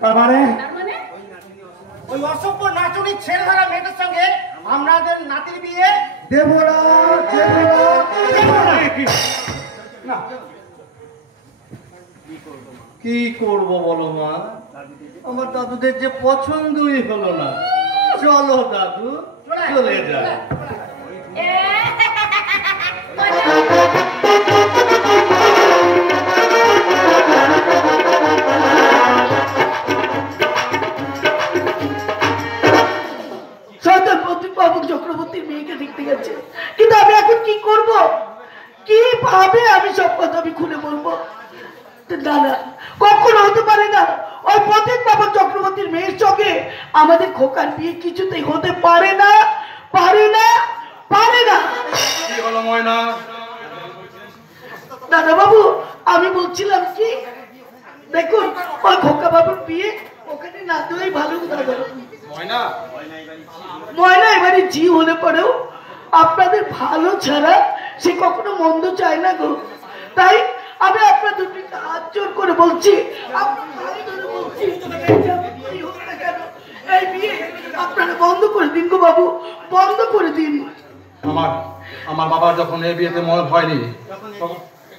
তারপরে ওই অসভ্য নাচুনি ছেলে ধরা মেয়েদের সঙ্গে আমাদের নাতির বিয়ে দেব না, দেব না। কি করব বলো মা, আমার দাদুদের যে পছন্দই হলো না। চলো দাদু, চলে যায়। বাবু চক্রবর্তীর মেয়েকে দেখতে গেছে, কিন্তু আমি এখন কি করব? কিভাবে আমি সব কথা আমি খুলে বলবো? না না, কখনো হতে পারে না। ওই প্রতীক বাবু চক্রবর্তীর মেয়ের সঙ্গে আমাদের খোকার বিয়ে কিছুতেই হতে পারে না, পারে না, পারে না। কি হলো ময়না? দাদা বাবু, আমি বলছিলাম কি, দেখুন ওই খোকা বাবুর বিয়ে ওখানে না দেওয়াই ভালো। দাদা ময়না, ময়না এবারে জি হলে পরেও আপনাদের ভালো ছাড়া সে কখনো মন্দ চায় না গো। তাই আমি আপনার দুটি হাত জোর করে বলছি, এই বিয়ে আপনারা বন্ধ করে দিন গো বাবু, বন্ধ করে দিন। আমার বাবার যখন এই বিয়েতে মন হয়নি,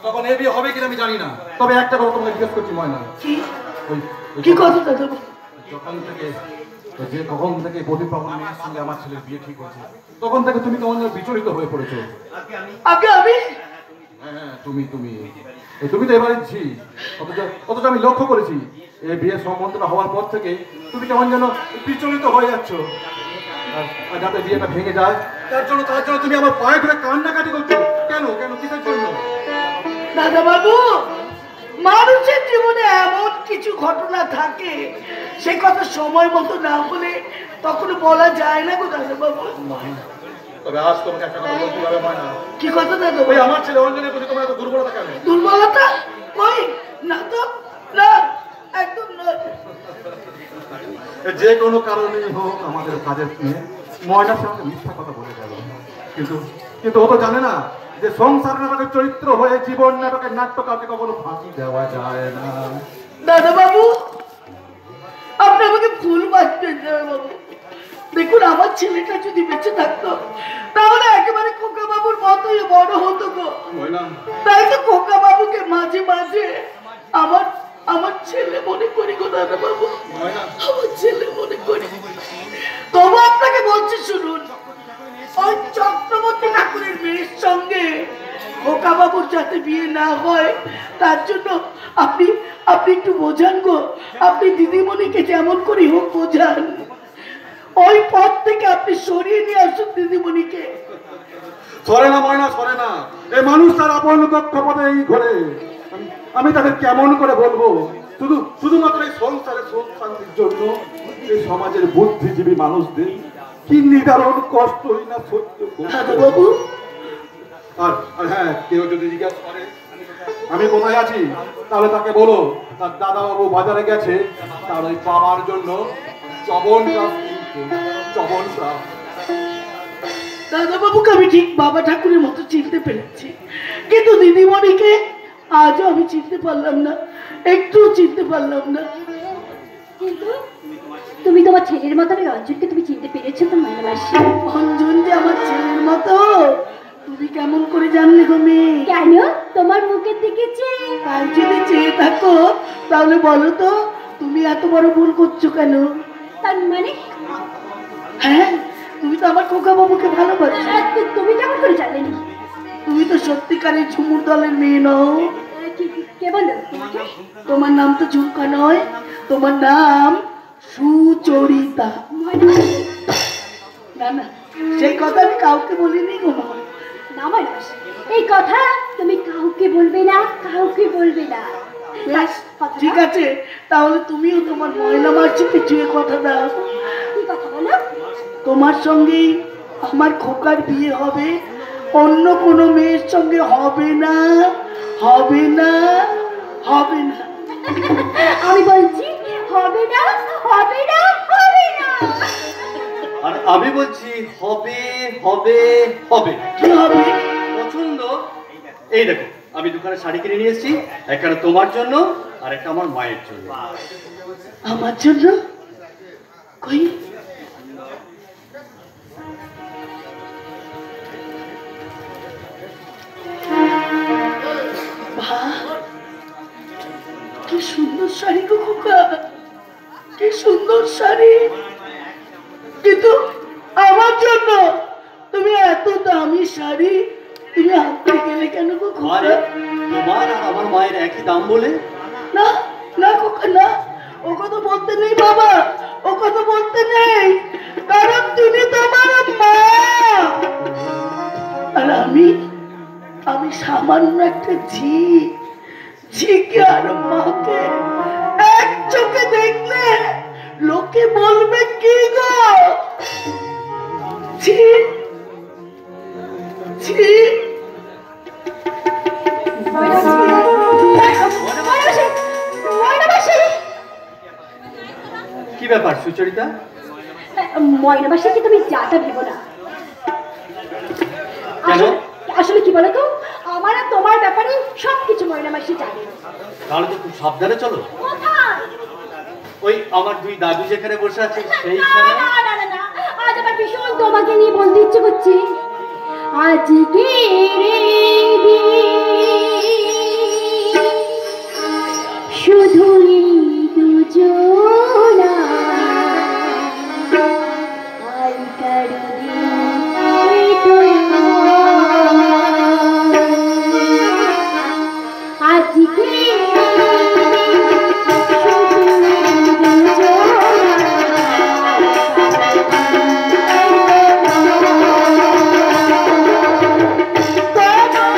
তখন এই বিয়ে হবে কিনা আমি জানি না। তবে একটা কথা তোমাকে জিজ্ঞেস করছি ময়না, কি কথা দাদা? কখন থেকে প্রদীপ বাবুর মেয়ের সঙ্গে আমার ছেলের বিয়ে ঠিক হয়েছে, তখন থেকে তুমি কেমন বিচলিত হয়ে পড়েছো। আগে আমি হ্যাঁ, তুমি তো এবারে ঝি, অথচ আমি লক্ষ্য করেছি এই বিয়ের সম্বন্ধটা হওয়ার পর থেকে তুমি কেমন যেন বিচলিত হয়ে যাচ্ছ। আর যাতে বিয়েটা ভেঙে যায় তার জন্য তুমি আমার পায়ে ধরে কান্নাকাটি করছো। কেন কেন কিসের জন্য? দাদা বাবু, মানুষের জীবনে এমন কিছু ঘটনা থাকে, সে কথা সময় মতো না বলে তখন বলা যায় না গো দাদা বাবু। তবে আজ তোমাকে একটা কথা বলতে হবে ময়না। কি কথা দাদা? ওই আমার ছেলে অঞ্জনের প্রতি তোমার এত দুর্বলতা কেন? দুর্বলতা কই না তো, না একদম নয়। যে কোনো কারণেই হোক আমাদের কাজের মেয়ে ময়নার সঙ্গে মিথ্যা কথা বলে গেল, কিন্তু ও তো জানে না যে সংসার নাটকের চরিত্র হয়ে জীবন নাটকের নাট্যকারকে কখনো ফাঁকি দেওয়া যায় না। দাদা বাবু, আপনি আমাকে ভুল বাঁচবেন দাদা বাবু। দেখুন, আমার ছেলেটা যদি বেঁচে থাকতো তাহলে একেবারে খোকা বাবুর মতোই বড় হতো গো। তাই তো খোকা বাবুকে মাঝে মাঝে আমার ছেলে মনে করি গো দাদা বাবু, আমার ছেলে মনে করি। তবু আপনাকে বলছি শুনুন, ওই চক্রবর্তী ঠাকুরের মেয়ের সঙ্গে খোকা বাবুর যাতে বিয়ে না হয় তার জন্য আপনি একটু বোঝান গো। আপনি দিদিমণিকে যেমন করে হোক বোঝান, ওই পথ থেকে আপনি সরিয়ে নিয়ে আসুন দিদিমণিকে। সরে না ময়না, সরে না। এই মানুষ তার আপন কক্ষপথে এই ঘরে, আমি তাদের কেমন করে বলবো? শুধুমাত্র এই সংসারের সুখ শান্তির জন্য এই সমাজের বুদ্ধিজীবী মানুষদের কি নিদারুণ কষ্টই না সহ্য। বাবু, আর হ্যাঁ, কেউ যদি জিজ্ঞাসা করে আমি কোথায় আছি তাহলে তাকে বলো তার দাদাবাবু বাজারে গেছে তার ওই বাবার জন্য চবন গাছ কিনতে। চবন গাছ। দাদাবাবুকে আমি ঠিক বাবা ঠাকুরের মতো চিনতে পেরেছি, কিন্তু দিদিমণিকে আজও আমি চিনতে পারলাম না, একটু চিনতে পারলাম না। কিন্তু তুমি তোমার ছেলের মতো অঞ্জনকে তুমি চিনতে পেরেছো তো ময়না মাসি? অঞ্জন যে আমার ছেলের মতো তুমি কেমন করে জানলে গো মেয়ে? কেন? তোমার মুখের দিকে চেয়ে। আর যদি চেয়ে থাকো তাহলে বলো তো তুমি এত বড় ভুল করছো কেন? তার মানে? হ্যাঁ, তুমি তো আমার খোকা বাবুকে ভালোবাসো। তুমি কেমন করে জানলে? তুমি তো সত্যিকারের ঝুমুর দলের মেয়ে নও। কে বললো তোমাকে? তোমার নাম তো ঝুমকা নয়, তোমার নাম সুচরিতা। না না, সেই কথা আমি কাউকে বলিনি গো মা। না ময়না মাসি, এই কথা তুমি কাউকে বলবে না, কাউকে বলবে না। বেশ, ঠিক আছে, তাহলে তুমিও তোমার ময়না মাসিকে ছুঁয়ে কথা দাও। কি কথা বলো? তোমার সঙ্গেই আমার খোকার বিয়ে হবে, অন্য কোনো মেয়ের সঙ্গে হবে না, হবে না, হবে না। আমি বলছি হবে না, হবে না, হবে না। আর আমি বলছি হবে হবে হবে। কি হবে? পছন্দ? এই দেখো, আমি দোকানে শাড়ি কিনে নিয়ে এসেছি, একটা তোমার জন্য আর একটা আমার মায়ের জন্য। আমার জন্য? কই? কি সুন্দর শাড়ি গো খোকা, কি সুন্দর শাড়ি। কিন্তু আমার জন্য তুমি এত দামি শাড়ি তুমি আনতে গেলে কেন গো খোকা? তোমার আর আমার মায়ের একই দাম বলে? না না খোকা, না, ও কথা বলতে নেই বাবা, ও কথা বলতে নেই, কারণ তুমি তোমার মা আর আমি সামান্য একটা ঝিকে আর মাকে এক চোখে দেখলে লোকে বলবে কি গো? ঝি ঝি। কি ব্যাপার সুচরিতা? ময়না মাসিকে তুমি যাটা ভেবো না। আসলে কি বলতো, আমার আর তোমার ব্যাপারে সবকিছু ময়না মাসি জানে। তাহলে তো খুব সাবধানে চলো। ওই আমার দুই দাদু যেখানে বসে আছে সেইখানে। না না না না, আজ আমার ভীষণ তোমাকে নিয়ে বলতে ইচ্ছে করছে। আজকে শুধুই দুজনা, আর আজকে Bye.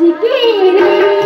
আজকে